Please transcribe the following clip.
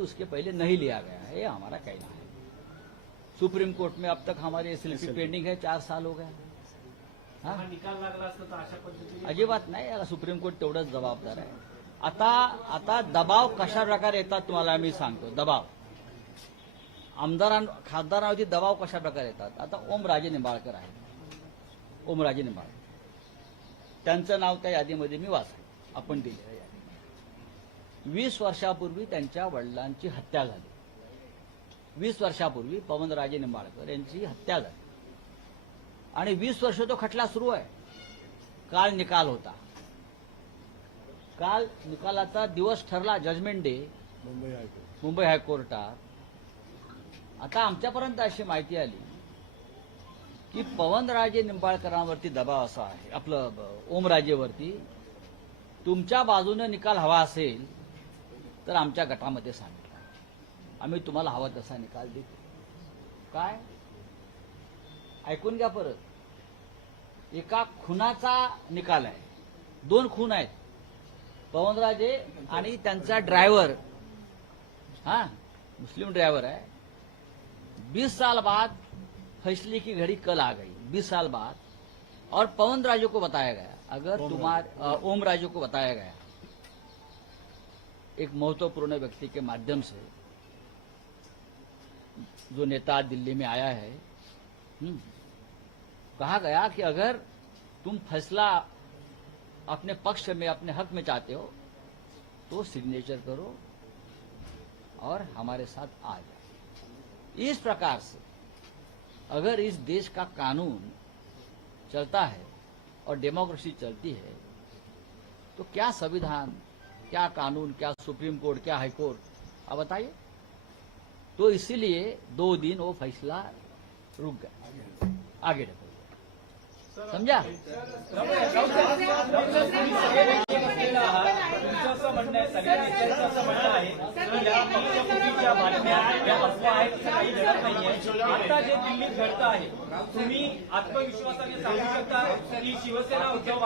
परंतु उसके पहले नहीं लिया गया है, ये हमारा कहना है। सुप्रीम कोर्ट में अब तक हमारी एसएलपी पेंडिंग है, 4 साल हो गए। हाँ, निकाल लागला असता तर अशा पद्धतीने अजिबात नाही, याला सुप्रीम कोर्ट तेवढंच जबाबदार आहे। आता दबाव कशा प्रकारे येतात तुम्हाला मी सांगतो। दबाव खासदारांवरती दबाव कशा प्रकारे येतात। आता ओमराजे निंबाळकर आहेत, ओमराजे निंबाळकर, त्यांचं नाव त्या यादीमध्ये मी वाचलं, आपण दिलेल्या यादी। 20 वर्षापूर्वी त्यांच्या वडिलांची हत्या झाली। 20 वर्षापूर्वी पवनराजे निंबाळकर यांची हत्या झाली आणि 20 वर्ष तो खटला सुरू आहे। काल निकाल होता, काल निकालाचा दिवस ठरला, जजमेंट डे मुंबई हायकोर्टात। आता आमच्यापर्यंत अशी माहिती आली की पवनराजे निंबाळकरांवरती दबाव असा आहे, आपलं ओमराजेवरती, तुमच्या बाजूने निकाल हवा असेल तर आमच्या गटामध्ये सांगितलं, आम्ही तुम्हाला हवा तसा निकाल देतो। काय ऐकून घ्या परत, एका खुनाचा निकाल आहे, 2 खून आहेत, पवनराजे आणि त्यांचा ड्रायव्हर, हाँ मुस्लिम ड्राइवर है। 20 साल बाद फैसले की घड़ी कल आ गई, 20 साल बाद, और पवनराजे को बताया गया, अगर ओमराजे को बताया गया एक महत्वपूर्ण व्यक्ति के माध्यम से, जो नेता दिल्ली में आया है, कहा गया कि अगर तुम फैसला अपने पक्ष में, अपने हक में चाहते हो तो सिग्नेचर करो और हमारे साथ आ जाए। इस प्रकार से अगर इस देश का कानून चलता है और डेमोक्रेसी चलती है तो क्या संविधान, क्या कानून, क्या सुप्रीम कोर्ट, क्या हाई कोर्ट, आप बताइए। तो इसीलिए 2 दिन वो फैसला रुक गया, आगे ढको, समझा। तुमचं म्हणणं आहे, सगळ्यांचं असं म्हणणं आहे की या पक्षफुटीच्या बातम्या, या अफवा आहेत, काही घडत नाहीये। आता जे दिल्लीत घडतं आहे, तुम्ही आत्मविश्वासाने सांगू शकता की शिवसेना उद्धव